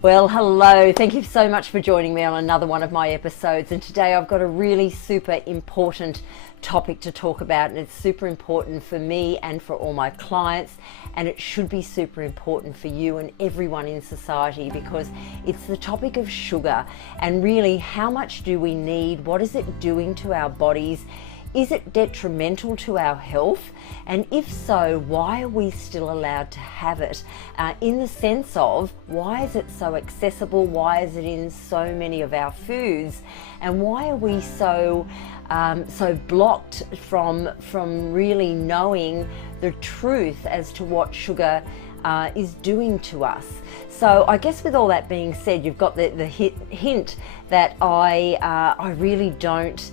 Well, hello. Thank you so much for joining me on another one of my episodes. And today I've got a really super important topic to talk about, and it's super important for me and for all my clients, and it should be super important for you and everyone in society, because it's the topic of sugar and really how much do we need? What is it doing to our bodies? Is it detrimental to our health? And if so, why are we still allowed to have it? In the sense of, why is it so accessible? Why is it in so many of our foods? And why are we so blocked from really knowing the truth as to what sugar is doing to us? So I guess with all that being said, you've got the hint that I really don't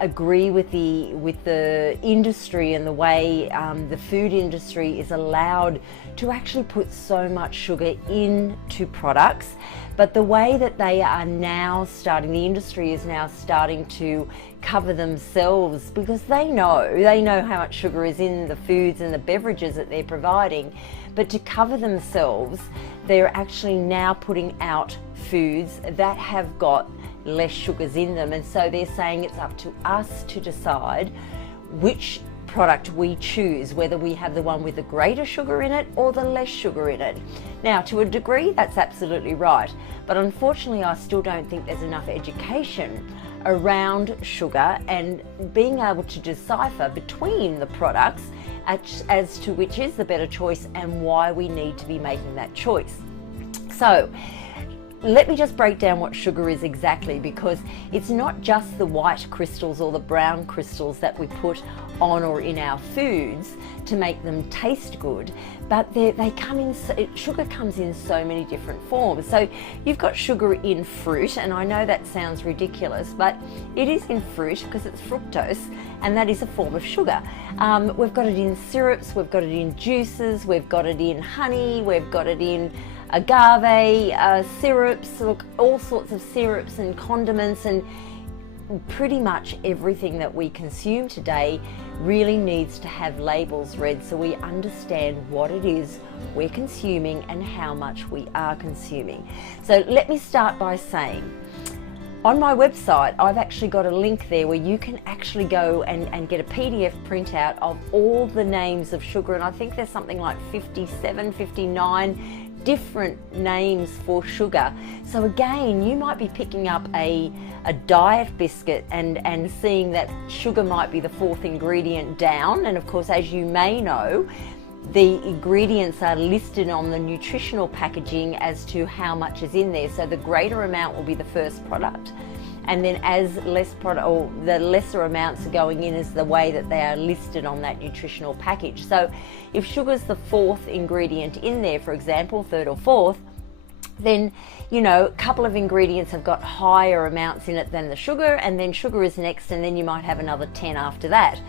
agree with the industry and the way the food industry is allowed to actually put so much sugar into products. But the way that they are now starting, the industry is now starting to cover themselves, because they know how much sugar is in the foods and the beverages that they're providing. But to cover themselves, they're actually now putting out foods that have got less sugars in them. And so they're saying it's up to us to decide which product we choose, whether we have the one with the greater sugar in it or the less sugar in it. Now, to a degree, that's absolutely right. But unfortunately, I still don't think there's enough education around sugar and being able to decipher between the products as to which is the better choice and why we need to be making that choice. So let me just break down what sugar is exactly, because it's not just the white crystals or the brown crystals that we put on or in our foods to make them taste good, but sugar comes in so many different forms. So you've got sugar in fruit, and I know that sounds ridiculous, but it is in fruit because it's fructose, and that is a form of sugar. We've got it in syrups, we've got it in juices, we've got it in honey, we've got it in agave syrups, all sorts of syrups and condiments, and pretty much everything that we consume today really needs to have labels read so we understand what it is we're consuming and how much we are consuming. So let me start by saying, on my website, I've actually got a link there where you can actually go and get a PDF printout of all the names of sugar, and I think there's something like 57, 59 different names for sugar. So again, you might be picking up a diet biscuit and seeing that sugar might be the fourth ingredient down, and of course, as you may know, the ingredients are listed on the nutritional packaging as to how much is in there. So the greater amount will be the first product, and then as less product, or the lesser amounts are going in, is the way that they are listed on that nutritional package. So if sugar's the fourth ingredient in there, for example, third or fourth, then a couple of ingredients have got higher amounts in it than the sugar, and then sugar is next, and then you might have another 10 after that.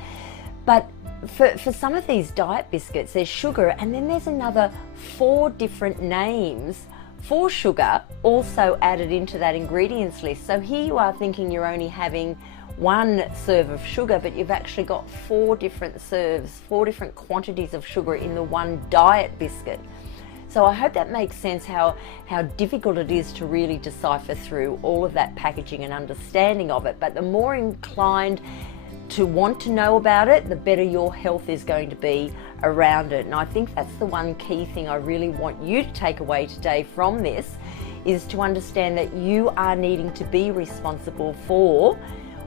But for some of these diet biscuits, there's sugar, and then there's another 4 different names for sugar also added into that ingredients list. So here you are thinking you're only having 1 serve of sugar, but you've actually got 4 different serves, 4 different quantities of sugar in the one diet biscuit. So I hope that makes sense, how difficult it is to really decipher through all of that packaging and understanding of it. But the more inclined to want to know about it, the better your health is going to be around it. And I think that's the one key thing I really want you to take away today from this, is to understand that you are needing to be responsible for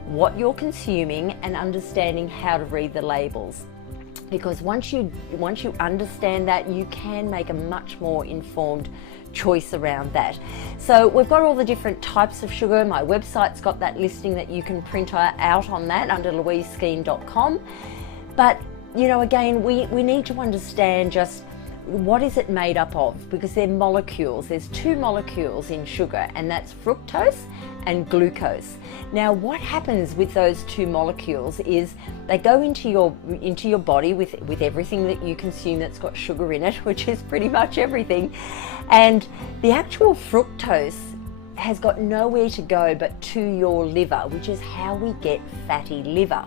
what you're consuming and understanding how to read the labels. Because once you understand that, you can make a much more informed choice around that. So we've got all the different types of sugar. My website's got that listing that you can print out on that under louiseskeen.com. But again, we need to understand just what is it made up of, because they're molecules. There's 2 molecules in sugar, and that's fructose and glucose. Now, what happens with those 2 molecules is they go into your body with everything that you consume that's got sugar in it, which is pretty much everything. And the actual fructose has got nowhere to go but to your liver, which is how we get fatty liver.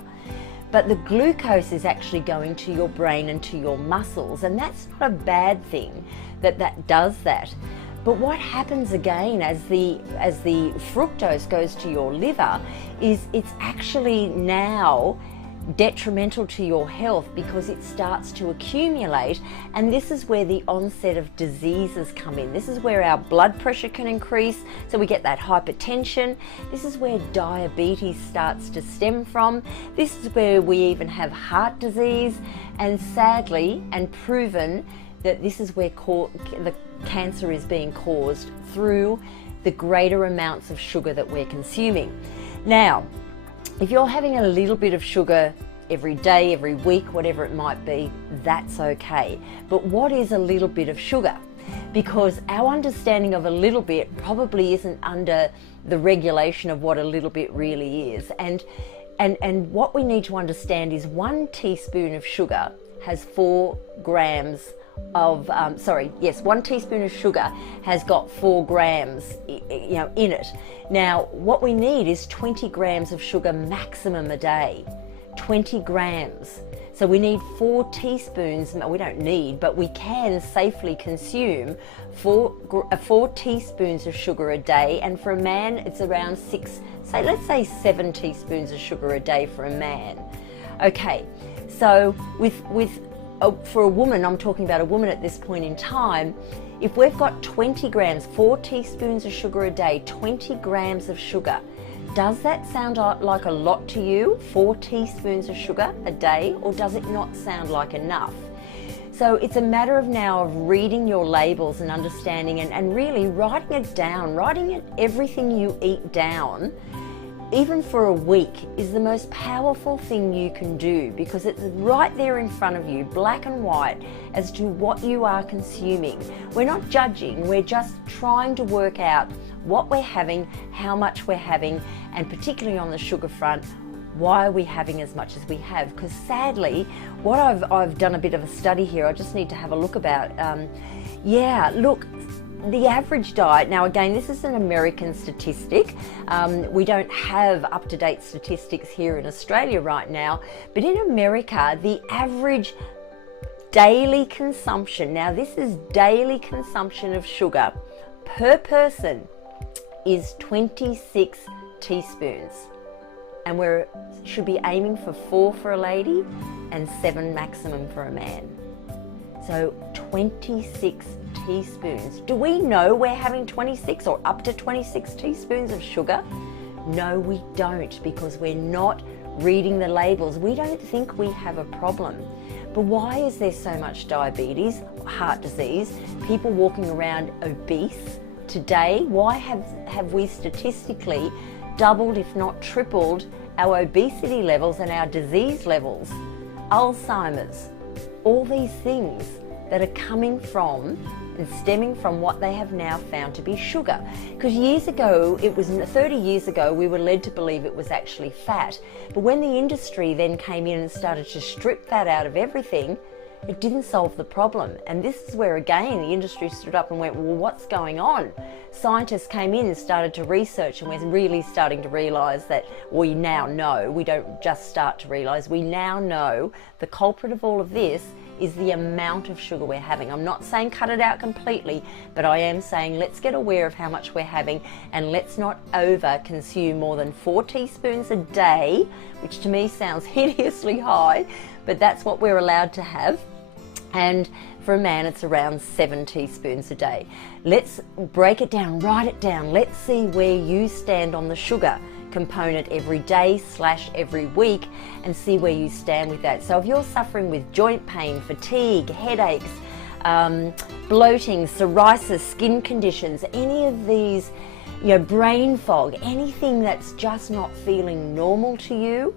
But the glucose is actually going to your brain and to your muscles, and that's not a bad thing that does that. But what happens again as the fructose goes to your liver is it's actually now detrimental to your health because it starts to accumulate, and this is where the onset of diseases come in. This is where our blood pressure can increase, so we get that hypertension. This is where diabetes starts to stem from. This is where we even have heart disease, and sadly and proven that this is where the cancer is being caused through the greater amounts of sugar that we're consuming. Now, if you're having a little bit of sugar every day, every week, whatever it might be, that's okay. But what is a little bit of sugar? Because our understanding of a little bit probably isn't under the regulation of what a little bit really is. And what we need to understand is 1 teaspoon of sugar has 4 grams of, 1 teaspoon of sugar has got 4 grams, in it. Now, what we need is 20 grams of sugar maximum a day. 20 grams. So we need 4 teaspoons. We don't need, but we can safely consume 4 teaspoons of sugar a day. And for a man, it's around let's say 7 teaspoons of sugar a day for a man. Okay, so for a woman, I'm talking about a woman at this point in time, if we've got 20 grams, 4 teaspoons of sugar a day, 20 grams of sugar, does that sound like a lot to you, 4 teaspoons of sugar a day, or does it not sound like enough? So it's a matter of now of reading your labels and understanding and really writing it down, everything you eat down, even for a week, is the most powerful thing you can do, because it's right there in front of you, black and white, as to what you are consuming. We're not judging, we're just trying to work out what we're having, how much we're having, and particularly on the sugar front, why are we having as much as we have? Because sadly, what I've done a bit of a study here, I just need to have a look about. The average diet, now again, this is an American statistic. We don't have up-to-date statistics here in Australia right now, but in America, the average daily consumption, now this is daily consumption of sugar per person, is 26 teaspoons. And we should be aiming for 4 for a lady and 7 maximum for a man. So 26 teaspoons. Do we know we're having 26 or up to 26 teaspoons of sugar? No, we don't, because we're not reading the labels. We don't think we have a problem. But why is there so much diabetes, heart disease, people walking around obese today? Why have we statistically doubled, if not tripled, our obesity levels and our disease levels? Alzheimer's, all these things that are coming from and stemming from what they have now found to be sugar. Because years ago, 30 years ago, we were led to believe it was actually fat. But when the industry then came in and started to strip fat out of everything, it didn't solve the problem. And this is where, again, the industry stood up and went, well, what's going on? Scientists came in and started to research, and we're really starting to realise that we now know, we don't just start to realise, we now know the culprit of all of this is the amount of sugar we're having. I'm not saying cut it out completely, but I am saying let's get aware of how much we're having, and let's not over consume more than 4 teaspoons a day, which to me sounds hideously high, but that's what we're allowed to have. And for a man, it's around 7 teaspoons a day. Let's break it down, write it down. Let's see where you stand on the sugar component every day / every week, and see where you stand with that. So if you're suffering with joint pain, fatigue, headaches, bloating, psoriasis, skin conditions, any of these, brain fog, anything that's just not feeling normal to you,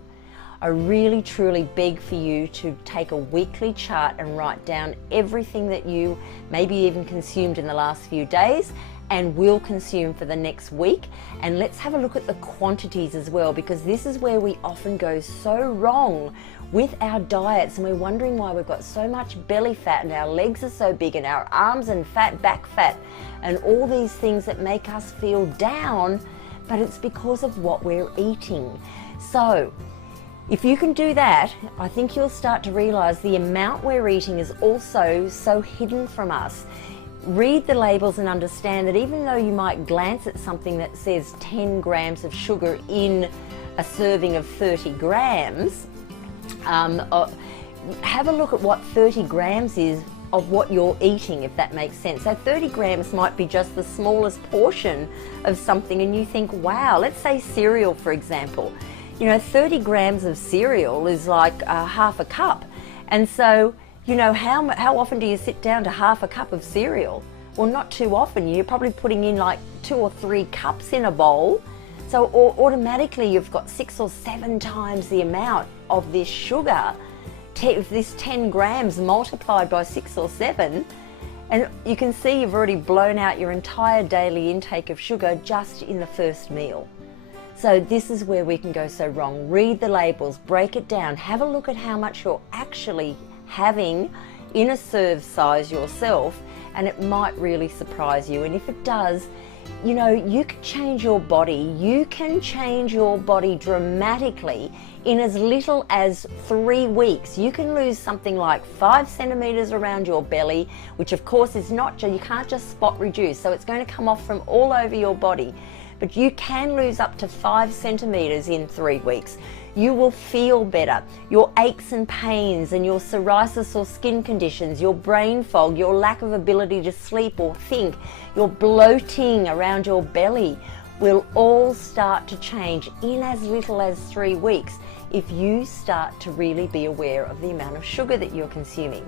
I really truly beg for you to take a weekly chart and write down everything that you maybe even consumed in the last few days and will consume for the next week. And let's have a look at the quantities as well, because this is where we often go so wrong with our diets, and we're wondering why we've got so much belly fat and our legs are so big and our arms and back fat and all these things that make us feel down, but it's because of what we're eating. So if you can do that, I think you'll start to realise the amount we're eating is also so hidden from us. read the labels and understand that even though you might glance at something that says 10 grams of sugar in a serving of 30 grams, have a look at what 30 grams is of what you're eating, if that makes sense. So 30 grams might be just the smallest portion of something, and you think, wow, let's say cereal, for example. 30 grams of cereal is like half a cup. And so, how often do you sit down to half a cup of cereal? Well, not too often. You're probably putting in like 2 or 3 cups in a bowl. So automatically you've got 6 or 7 times the amount of this sugar, this 10 grams multiplied by 6 or 7. And you can see you've already blown out your entire daily intake of sugar just in the first meal. So this is where we can go so wrong. Read the labels, break it down, have a look at how much you're actually having in a serve size yourself, and it might really surprise you. And if it does, you can change your body. You can change your body dramatically in as little as 3 weeks. You can lose something like 5 centimeters around your belly, which of course is not, you can't just spot reduce, so it's going to come off from all over your body. But you can lose up to 5 centimeters in 3 weeks. You will feel better. Your aches and pains and your psoriasis or skin conditions, your brain fog, your lack of ability to sleep or think, your bloating around your belly will all start to change in as little as 3 weeks if you start to really be aware of the amount of sugar that you're consuming.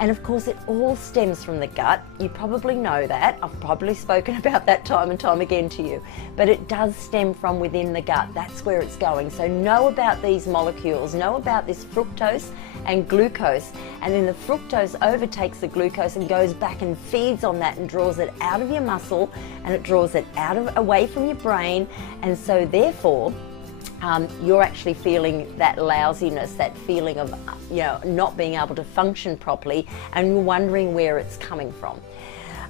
And of course, it all stems from the gut. You probably know that. I've probably spoken about that time and time again to you. But it does stem from within the gut. That's where it's going. So know about these molecules. Know about this fructose and glucose. And then the fructose overtakes the glucose and goes back and feeds on that and draws it out of your muscle, and it draws it away from your brain. And so therefore, you're actually feeling that lousiness, that feeling of not being able to function properly, and you're wondering where it's coming from.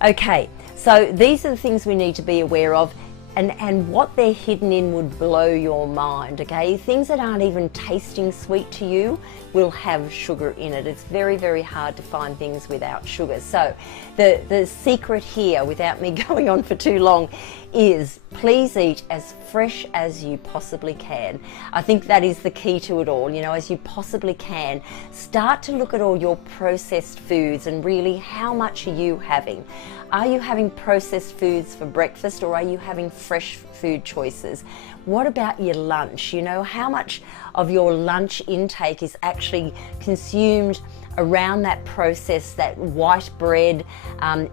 Okay, so these are the things we need to be aware of, and what they're hidden in would blow your mind. Okay, things that aren't even tasting sweet to you will have sugar in it. It's very, very hard to find things without sugar. So the secret here, without me going on for too long, is please eat as fresh as you possibly can. I think that is the key to it all, as you possibly can. Start to look at all your processed foods and really how much are you having? Are you having processed foods for breakfast, or are you having fresh food choices? What about your lunch? How much of your lunch intake is actually consumed around that process, that white bread,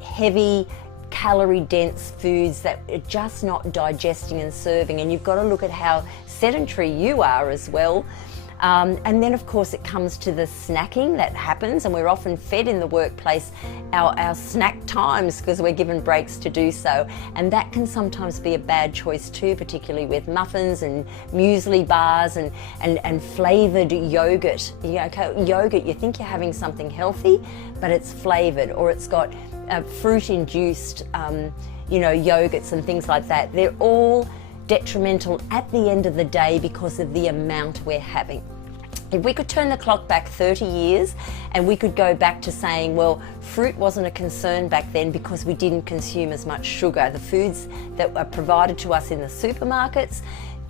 heavy calorie dense foods that are just not digesting and serving? And you've got to look at how sedentary you are as well. And then of course it comes to the snacking that happens, and we're often fed in the workplace our snack times because we're given breaks to do so, and that can sometimes be a bad choice too, particularly with muffins and muesli bars and flavoured yogurt. Yogurt, you think you're having something healthy, but it's flavoured, or it's got fruit induced yogurts and things like that. They're all detrimental at the end of the day because of the amount we're having. If we could turn the clock back 30 years and we could go back to saying, well, fruit wasn't a concern back then because we didn't consume as much sugar. The foods that were provided to us in the supermarkets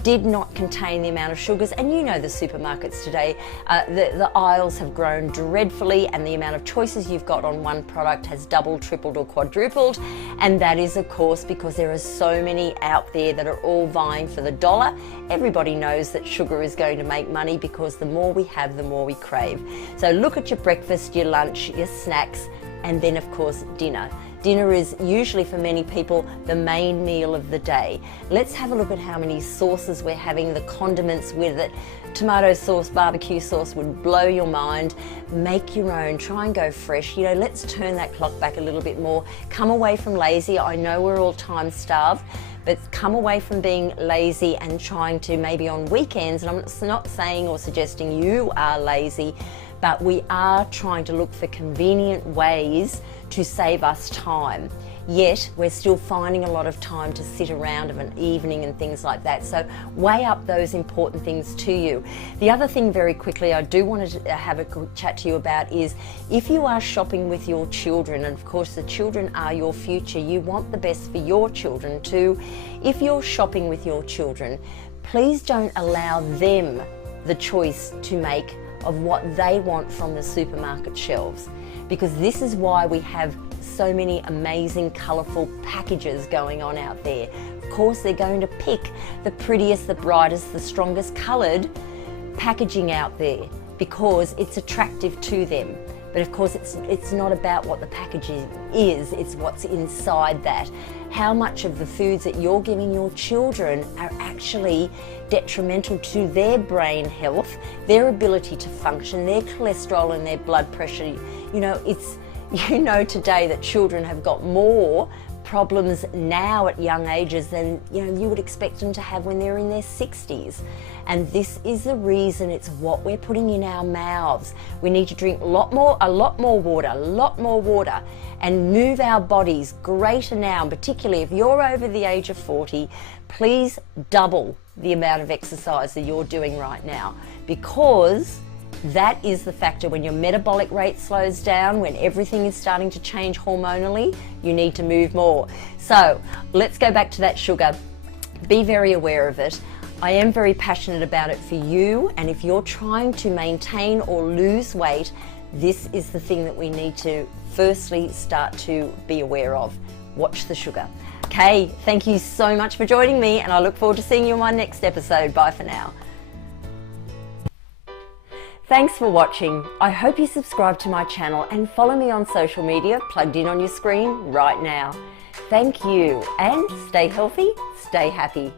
did not contain the amount of sugars, and the supermarkets today, the aisles have grown dreadfully, and the amount of choices you've got on one product has doubled, tripled or quadrupled, and that is of course because there are so many out there that are all vying for the dollar. Everybody knows that sugar is going to make money because the more we have, the more we crave. So look at your breakfast, your lunch, your snacks, and then of course dinner. Dinner is usually for many people the main meal of the day. Let's have a look at how many sauces we're having, the condiments with it. Tomato sauce, barbecue sauce would blow your mind. Make your own, try and go fresh. Let's turn that clock back a little bit more. Come away from lazy. I know we're all time starved, but come away from being lazy and trying to maybe on weekends, and I'm not saying or suggesting you are lazy, but we are trying to look for convenient ways to save us time. yet we're still finding a lot of time to sit around of an evening and things like that. So weigh up those important things to you. The other thing very quickly I do want to have a quick chat to you about is if you are shopping with your children, and of course the children are your future, you want the best for your children too. If you're shopping with your children, please don't allow them the choice to make of what they want from the supermarket shelves, because this is why we have so many amazing colourful packages going on out there. Of course they're going to pick the prettiest, the brightest, the strongest coloured packaging out there because it's attractive to them. But of course it's not about what the packaging is, it's what's inside that. How much of the foods that you're giving your children are actually detrimental to their brain health, their ability to function, their cholesterol and their blood pressure. You know today that children have got more problems now at young ages than you would expect them to have when they're in their 60s. And this is the reason. It's what we're putting in our mouths. We need to drink a lot more water, and move our bodies greater now, particularly if you're over the age of 40. Please double the amount of exercise that you're doing right now, because that is the factor. When your metabolic rate slows down, when everything is starting to change hormonally, you need to move more. So let's go back to that sugar. Be very aware of it. I am very passionate about it for you, and if you're trying to maintain or lose weight, this is the thing that we need to firstly start to be aware of. Watch the sugar. Okay, thank you so much for joining me, and I look forward to seeing you on my next episode. Bye for now. Thanks for watching. I hope you subscribe to my channel and follow me on social media plugged in on your screen right now. Thank you, and stay healthy, stay happy.